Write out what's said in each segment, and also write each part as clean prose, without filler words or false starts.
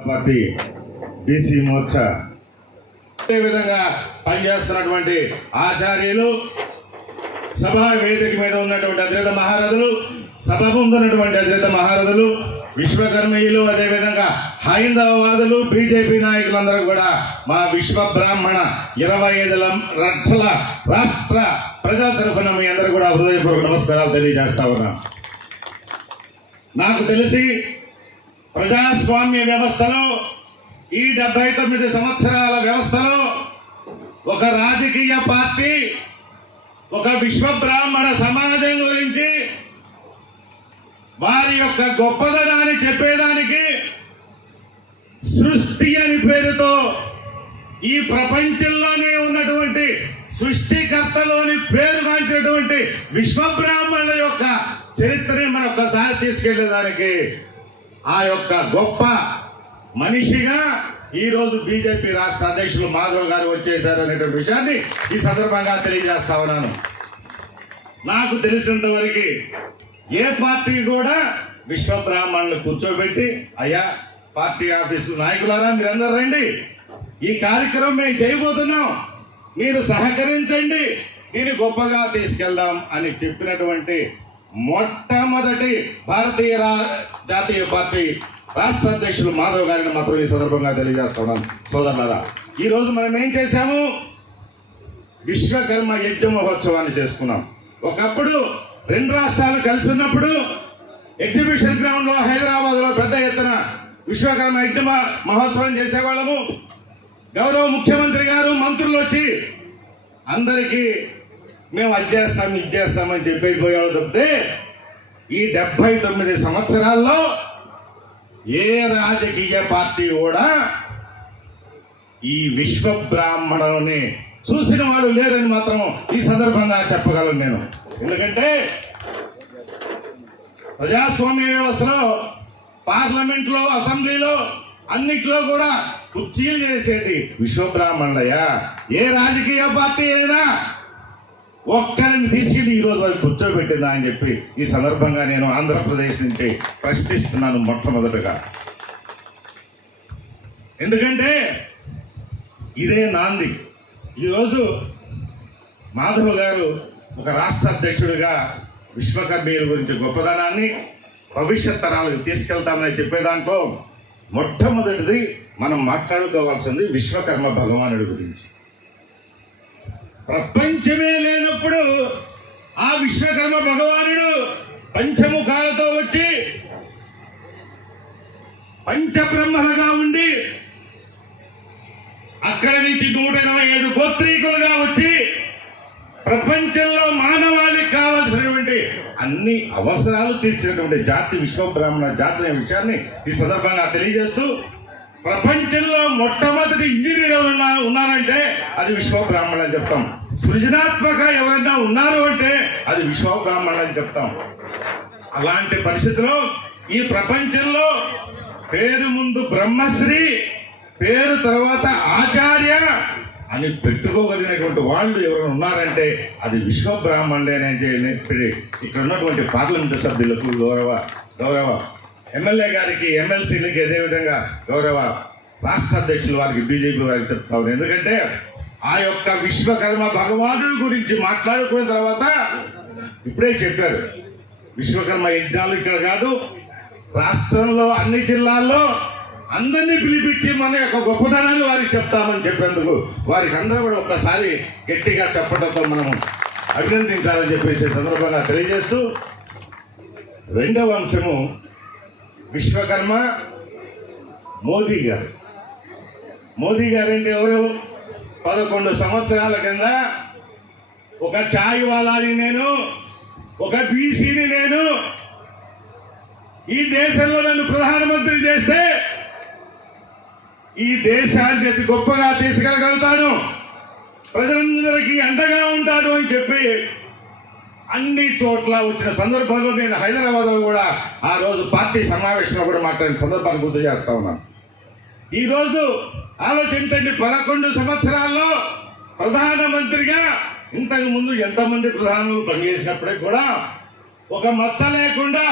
Party BC Morcha అదే విధంగా పనిచేస్తున్నటువంటి ఆచార్యులు, సభా వేదిక మీద ఉన్నటువంటి అద్వైత మహారథులు, సభ ముందున్నటువంటి అద్వైత మహారథులు, విశ్వకర్మీయులు, అదేవిధంగా హైందవవాదులు, బీజేపీ నాయకులందరూ కూడా మా విశ్వ బ్రాహ్మణ 25 లక్షల రాష్ట్ర ప్రజల తరఫున మీ అందరూ కూడా హృదయపూర్వక నమస్కారాలు తెలియజేస్తా ఉన్నాం. నాకు తెలిసి ప్రజాస్వామ్య వ్యవస్థలో ఈ 79 సంవత్సరాల వ్యవస్థలో ఒక రాజకీయ పార్టీ ఒక విశ్వ బ్రాహ్మణ సమాజం గురించి వారి యొక్క గొప్పదనాన్ని చెప్పేదానికి సృష్టి అని పేరుతో ఈ ప్రపంచంలోనే ఉన్నటువంటి సృష్టికర్తలోని పేరుగాంచినటువంటి విశ్వ బ్రాహ్మణుల యొక్క చరిత్రని మనం ఒక్కసారి తీసుకెళ్లేదానికి ఆ యొక్క గొప్ప మనిషిగా ఈరోజు బీజేపీ రాష్ట్ర అధ్యక్షులు మాధవ్ గారు వచ్చేశారు అనేటువంటి విషయాన్ని ఈ సందర్భంగా తెలియజేస్తా ఉన్నాను. నాకు తెలిసినంతవరకు ఏ పార్టీ కూడా విశ్వ బ్రాహ్మణులు కూర్చోబెట్టి, అయ్యా పార్టీ ఆఫీసు నాయకులారా మీరందరూ రండి, ఈ కార్యక్రమం మేము చేయబోతున్నాం, మీరు సహకరించండి, దీన్ని గొప్పగా తీసుకెళ్దాం అని చెప్పినటువంటి మొట్టమొదటి భారతీయ జాతీయ పార్టీ రాష్ట్ర అధ్యక్షులు మాధవ్ గారిని మాత్రం ఈ సందర్భంగా తెలియజేస్తున్నాను. సోదరులారా, ఈరోజు మనం ఏం చేశాము? విశ్వకర్మ యజ్ఞ మహోత్సవాన్ని చేసుకున్నాం. ఒకప్పుడు 2 రాష్ట్రాలు కలిసి ఉన్నప్పుడు ఎగ్జిబిషన్ గ్రౌండ్ లో హైదరాబాద్ లో పెద్ద ఎత్తున విశ్వకర్మ యజ్ఞ మహోత్సవం చేసేవాళ్ళము. గౌరవ ముఖ్యమంత్రి గారు, మంత్రులు వచ్చి అందరికీ మేము అది చేస్తాం ఇది చేస్తామని చెప్పిపోయాడు తప్పితే ఈ 79 సంవత్సరాల్లో ఏ రాజకీయ పార్టీ కూడా ఈ విశ్వ బ్రాహ్మణుని చూసిన వాడు లేరని మాత్రం ఈ సందర్భంగా చెప్పగలను నేను. ఎందుకంటే ప్రజాస్వామ్య వ్యవస్థలో పార్లమెంట్లో, అసెంబ్లీలో అన్నిట్లో కూడా కుర్చీలు చేసేది విశ్వ బ్రాహ్మణులయ్యా. ఏ రాజకీయ పార్టీ అయినా ఒక్కరిని తీసుకెళ్ళి ఈరోజు వారు కూర్చోబెట్టిందా అని చెప్పి ఈ సందర్భంగా నేను ఆంధ్రప్రదేశ్ నుంచి ప్రశ్నిస్తున్నాను మొట్టమొదటిగా. ఎందుకంటే ఇదే నాంది. ఈరోజు మాధవ్ గారు ఒక రాష్ట్ర అధ్యక్షుడిగా విశ్వకర్మీయుల గురించి గొప్పదనాన్ని భవిష్యత్ తరాలకు తీసుకెళ్తామని చెప్పే దాంట్లో మొట్టమొదటిది మనం మాట్లాడుకోవాల్సింది విశ్వకర్మ భగవానుడి గురించి. ప్రపంచమే లేనప్పుడు ఆ విశ్వకర్మ భగవానుడు పంచముఖాలతో వచ్చి పంచబ్రహ్మలుగా ఉండి అక్కడి నుంచి 125 గోత్రీకులుగా వచ్చి ప్రపంచంలో మానవాళికి కావాల్సినటువంటి అన్ని అవసరాలు తీర్చినటువంటి జాతి విశ్వ బ్రాహ్మణ జాతి అనే విషయాన్ని ఈ సందర్భంగా తెలియజేస్తూ, ప్రపంచంలో మొట్టమొదటి ఇంజనీర్ ఎవరన్నా ఉన్నారంటే అది విశ్వ బ్రాహ్మణులు అని చెప్తాం. సృజనాత్మక ఎవరైనా ఉన్నారు అంటే అది విశ్వ బ్రాహ్మణులు అని చెప్తాం. అలాంటి పరిస్థితిలో ఈ ప్రపంచంలో పేరు ముందు బ్రహ్మశ్రీ, పేరు తర్వాత ఆచార్య అని పెట్టుకోగలిగినటువంటి వాళ్ళు ఎవరైనా ఉన్నారంటే అది విశ్వ బ్రాహ్మణులే అని చెప్పి ఇక్కడ ఉన్నటువంటి పార్లమెంటు సభ్యులకు, గౌరవ ఎమ్మెల్యే గారికి, ఎమ్మెల్సీలకి, అదేవిధంగా గౌరవ రాష్ట్ర అధ్యక్షుల వారికి, బీజేపీ వారికి చెప్తాను. ఎందుకంటే ఆ యొక్క విశ్వకర్మ భగవానుడి గురించి మాట్లాడుకున్న తర్వాత ఇప్పుడే చెప్పారు, విశ్వకర్మ యజ్ఞాలు ఇక్కడ కాదు, రాష్ట్రంలో అన్ని జిల్లాల్లో అందరినీ పిలిపించి మన యొక్క గొప్పతనాన్ని వారికి చెప్తామని చెప్పేందుకు వారికి అందరూ కూడా ఒక్కసారి గట్టిగా చెప్పడంతో మనం అభినందించాలని చెప్పేసి సందర్భంగా తెలియజేస్తూ, 2వ అంశము విశ్వకర్మ మోదీ గారు. మోదీ గారు అంటే ఎవరు? 11 సంవత్సరాల కింద ఒక ఛాయ్ వాలాని నేను, ఒక బీసీని నేను, ఈ దేశంలో నన్ను ప్రధానమంత్రి చేస్తే ఈ దేశాన్ని అతి గొప్పగా తీసుకెళ్ళగలుగుతాను, ప్రజలందరికీ అండగా ఉంటాను అని చెప్పి అన్ని చోట్ల వచ్చిన సందర్భంలో నేను హైదరాబాద్లో కూడా ఆ రోజు పార్టీ సమావేశంలో కూడా మాట్లాడిన సందర్భాన్ని గుర్తు చేస్తా ఉన్నాను. ఈరోజు ఆలోచించండి, 11 సంవత్సరాల్లో ప్రధానమంత్రిగా ఇంతకు ముందు ఎంతమంది ప్రధానులు పనిచేసినప్పటికీ కూడా ఒక మచ్చ లేకుండా,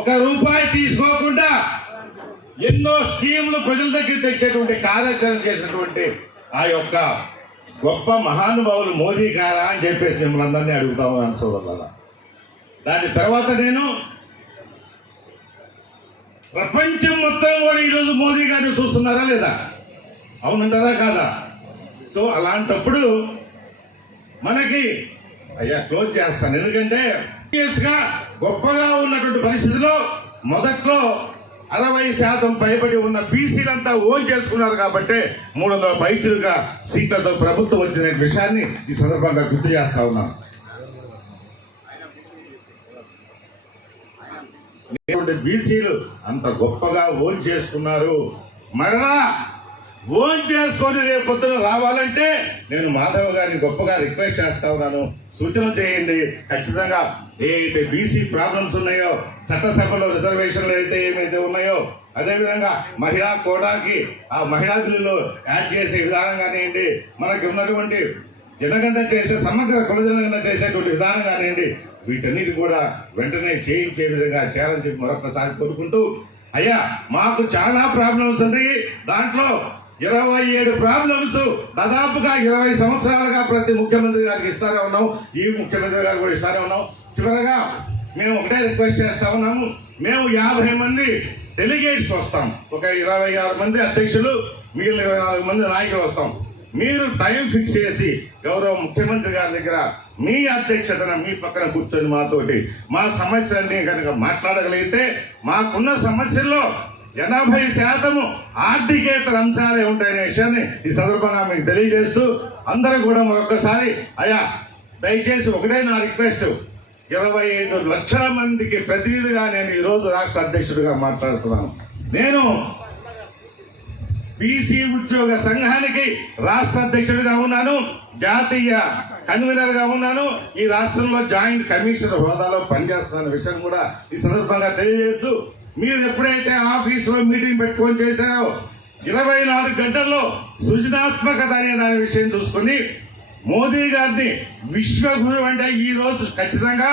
ఒక రూపాయి తీసుకోకుండా ఎన్నో స్కీములు ప్రజల దగ్గర తెచ్చేటువంటి కార్యాచరణ చేసినటువంటి ఆ యొక్క గొప్ప మహానుభావులు మోదీ గారా అని చెప్పేసి మిమ్మల్ని అందరినీ అడుగుతా ఉన్నాను సోదరులారా. దాని తర్వాత నేను ప్రపంచం మొత్తం కూడా ఈరోజు మోదీ గారిని చూస్తున్నారా లేదా? అవునంటారా కాదా? సో అలాంటప్పుడు మనకి అయ్యా క్లోజ్ చేస్తాను. ఎందుకంటే గా గొప్పగా ఉన్నటువంటి పరిస్థితిలో మొదట్లో 60% పైబడి ఉన్న బీసీలంతా ఓన్ చేసుకున్నారు కాబట్టి 300 పైచులుగా సీట్లతో ప్రభుత్వం వచ్చిన విషయాన్ని ఈ సందర్భంగా గుర్తు చేస్తా ఉన్నాను. బీసీలు అంత గొప్పగా ఓన్ చేసుకున్నారు. మరలా ఓన్ చేసుకొని రేపు పొద్దున రావాలంటే నేను మాధవ్ గారిని గొప్పగా రిక్వెస్ట్ చేస్తా ఉన్నాను. సూచన చేయండి. ఖచ్చితంగా ఏదైతే బీసీ ప్రాబ్లమ్స్ ఉన్నాయో, చట్టసభలో రిజర్వేషన్లు అయితే ఏమైతే ఉన్నాయో, అదేవిధంగా మహిళా కోటాకి ఆ మహిళా బిల్లులో యాడ్ చేసే విధానం కానివ్వండి, మనకి ఉన్నటువంటి జనగణన చేసే సమగ్ర కుల జనగణన చేసేటువంటి విధానం కానివ్వండి, వీటన్నిటి కూడా వెంటనే చేయించే విధంగా చేయాలని చెప్పి మరొకసారి కోరుకుంటూ, అయ్యా మాకు చాలా ప్రాబ్లమ్స్ ఉన్నాయి. దాంట్లో 27 ప్రాబ్లమ్స్ దాదాపుగా 20 సంవత్సరాలుగా ప్రతి ముఖ్యమంత్రి గారికి ఇస్తానే ఉన్నాం. ఈ ముఖ్యమంత్రి గారు కూడా ఇస్తానే ఉన్నాం. చివరగా మేము ఒకటే రిక్వెస్ట్ చేస్తా ఉన్నాము. మేము 50 మంది డెలిగేట్స్ వస్తాం. ఒక 26 మంది అధ్యక్షులు, మిగిలిన 24 మంది నాయకులు వస్తాం. మీరు టైం ఫిక్స్ చేసి గౌరవ ముఖ్యమంత్రి గారి దగ్గర మీ అధ్యక్షతన మీ పక్కన కూర్చొని మాతోటి మా సమస్యలన్నీ కనుక మాట్లాడగలిగితే మాకున్న సమస్యల్లో 80% ఆర్థికేతర అంశాలే ఉంటాయనే విషయాన్ని ఈ సందర్భంగా మీకు తెలియజేస్తూ, అందరూ కూడా మరొకసారి అయ్యా దయచేసి ఒకటే నా రిక్వెస్ట్, 25 లక్షల మందికి ప్రతినిధిగా నేను ఈరోజు రాష్ట్ర అధ్యక్షుడిగా మాట్లాడుతున్నాను. నేను బీసీ ఉద్యోగ సంఘానికి రాష్ట్ర అధ్యక్షుడిగా ఉన్నాను, జాతీయ కన్వీనర్ గా ఉన్నాను, ఈ రాష్ట్రంలో జాయింట్ కమిషనర్ హోదాలో పనిచేస్తున్న విషయం కూడా ఈ సందర్భంగా తెలియజేస్తూ, మీరు ఎప్పుడైతే ఆఫీసులో మీటింగ్ పెట్టుకొని చేశారో 24 గంటల్లో సృజనాత్మకత అనే దాని విషయం చూసుకుని మోదీ గారిని విశ్వగురు అంటే ఈ రోజు ఖచ్చితంగా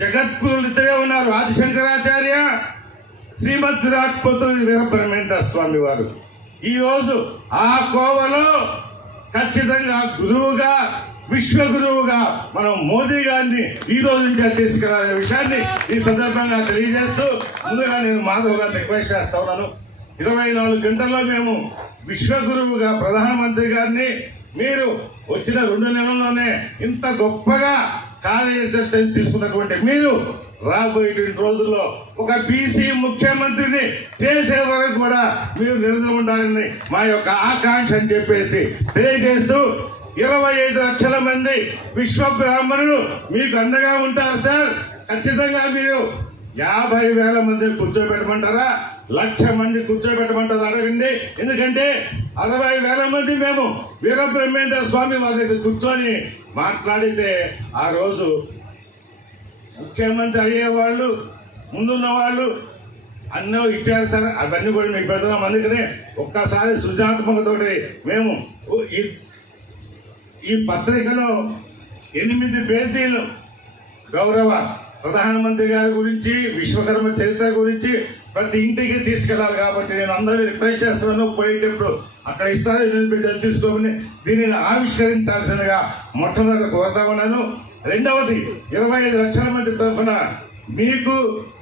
జగద్గురులు ఇద్దరే ఉన్నారు, ఆదిశంకరాచార్య, శ్రీమద్ రాజ్పతులు వీరబ్రహ్మేంద్ర స్వామి వారు. ఈ రోజు ఆ కోవలో ఖచ్చితంగా గురువుగా, విశ్వగురువుగా మనం మోదీ గారిని ఈ రోజు నుంచి తీసుకెళ్లాలనే విషయాన్ని ఈ సందర్భంగా తెలియజేస్తూ, ముందుగా నేను మాధవ్ గారిని రిక్వెస్ట్ చేస్తా ఉన్నాను. 24 గంటల్లో మేము విశ్వగురువుగా ప్రధానమంత్రి గారిని, మీరు వచ్చిన 2 నెలల్లోనే ఇంత గొప్పగా కార్యాచరణ తీసుకున్నటువంటి మీరు రాబోయేటువంటి రోజుల్లో ఒక బీసీ ముఖ్యమంత్రిని చేసే వరకు కూడా మీరు నిరంతరం ఉండాలని మా యొక్క ఆకాంక్ష అని చెప్పేసి తెలియజేస్తూ, 25 లక్షల మంది విశ్వ బ్రాహ్మణులు మీకు అండగా ఉంటారు సార్. ఖచ్చితంగా మీరు 50,000 మంది కూర్చోబెట్టమంటారా, 1,00,000 మంది కూర్చోబెట్టమంటారా అడగండి. ఎందుకంటే 60,000 మంది మేము వీరబ్రహ్మేంద్ర స్వామి వారి దగ్గర కూర్చొని మాట్లాడితే ఆ రోజు ముఖ్యమంత్రి అయ్యేవాళ్ళు, ముందున్న వాళ్ళు అన్నో ఇచ్చారు సార్. అవన్నీ కూడా మీకు పెడుతున్నాం. అందుకనే ఒక్కసారి సృజనాత్మకతోటి మేము ఈ పత్రికలో 8 పేజీలు గౌరవ ప్రధానమంత్రి గారి గురించి, విశ్వకర్మ చరిత్ర గురించి ప్రతి ఇంటికి తీసుకెళ్లాలి. కాబట్టి నేను అందరినీ రిక్వెస్ట్ చేస్తున్నాను, పోయేటప్పుడు అక్కడ ఇస్తారు 8 పేజీలు తీసుకోమని దీనిని ఆవిష్కరించాల్సిందిగా మొట్టమొదటి కోరుతా ఉన్నాను. రెండవది, 25 లక్షల మంది తరఫున మీకు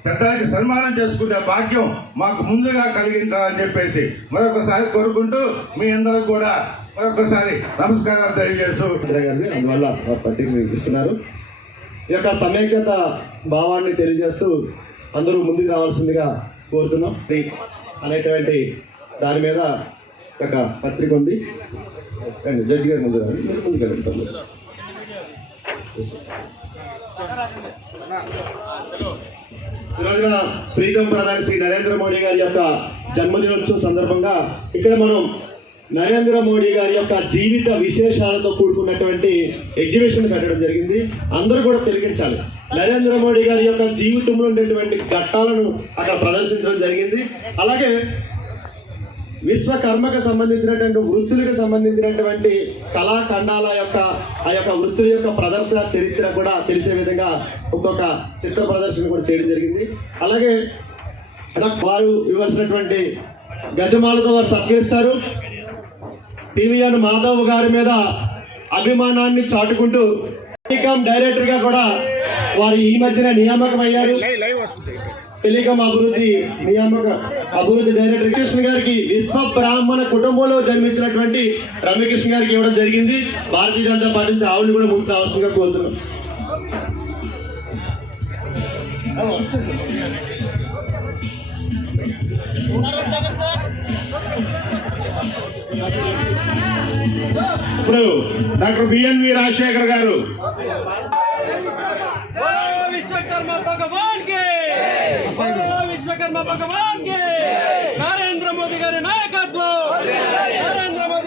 పెద్దలకి సన్మానం చేసుకునే భాగ్యం మాకు ముందుగా కలిగించాలని చెప్పేసి మరొకసారి కోరుకుంటూ, మీ అందరూ కూడా మరొకసారి నమస్కారాలు తెలియజేస్తూ, అందువల్ల పత్రిక ఇస్తున్నారు. ఈ యొక్క సమైక్యత భావాన్ని తెలియజేస్తూ అందరూ ముందుకు రావాల్సిందిగా కోరుతున్నాం అనేటువంటి దాని మీద ఒక పత్రిక ఉంది. జడ్జి గారి ముందు ముందుకు వెళ్తాము. ఈ రోజున ప్రీతం ప్రధాని శ్రీ నరేంద్ర మోడీ గారి యొక్క జన్మదినోత్సవం సందర్భంగా ఇక్కడ మనం నరేంద్ర మోడీ గారి యొక్క జీవిత విశేషాలతో కూడుకున్నటువంటి ఎగ్జిబిషన్ పెట్టడం జరిగింది. అందరూ కూడా తిలకించాలి. నరేంద్ర మోడీ గారి యొక్క జీవితంలో ఉండేటువంటి ఘట్టాలను అక్కడ ప్రదర్శించడం జరిగింది. అలాగే విశ్వకర్మకు సంబంధించినటువంటి వృత్తులకు సంబంధించినటువంటి కళాఖండాల యొక్క ఆ యొక్క వృత్తుల యొక్క ప్రదర్శన చరిత్ర కూడా తెలిసే విధంగా ఒక్కొక్క చిత్ర ప్రదర్శన కూడా చేయడం జరిగింది. అలాగే వారు ఇవ్వాల్సినటువంటి గజమాలతో వారు సత్కరిస్తారు. టీవీఎన్ మాధవ్ గారి మీద అభిమానాన్ని చాటుకుంటూ టెలికాం డైరెక్టర్ గా కూడా వారు ఈ మధ్యన నియామకం అయ్యారు. టెలికాం అభివృద్ధి డైరెక్టర్ కృష్ణ గారికి విశ్వ బ్రాహ్మణ కుటుంబంలో జన్మించినటువంటి రమ్యకృష్ణ గారికి ఇవ్వడం జరిగింది. భారతీయ జనతా పార్టీ నుంచి ఆవుని కూడా ముందు రావాల్సిందిగా కోరుతున్నాం. ఇప్పుడు డాక్టర్ బిఎన్వి రాజశేఖర్ గారు విశ్వకర్మ భగవాన్ కి విశ్వకర్మ భగవాన్ కి నరేంద్ర మోదీ గారి నాయకత్వం నరేంద్ర మోదీ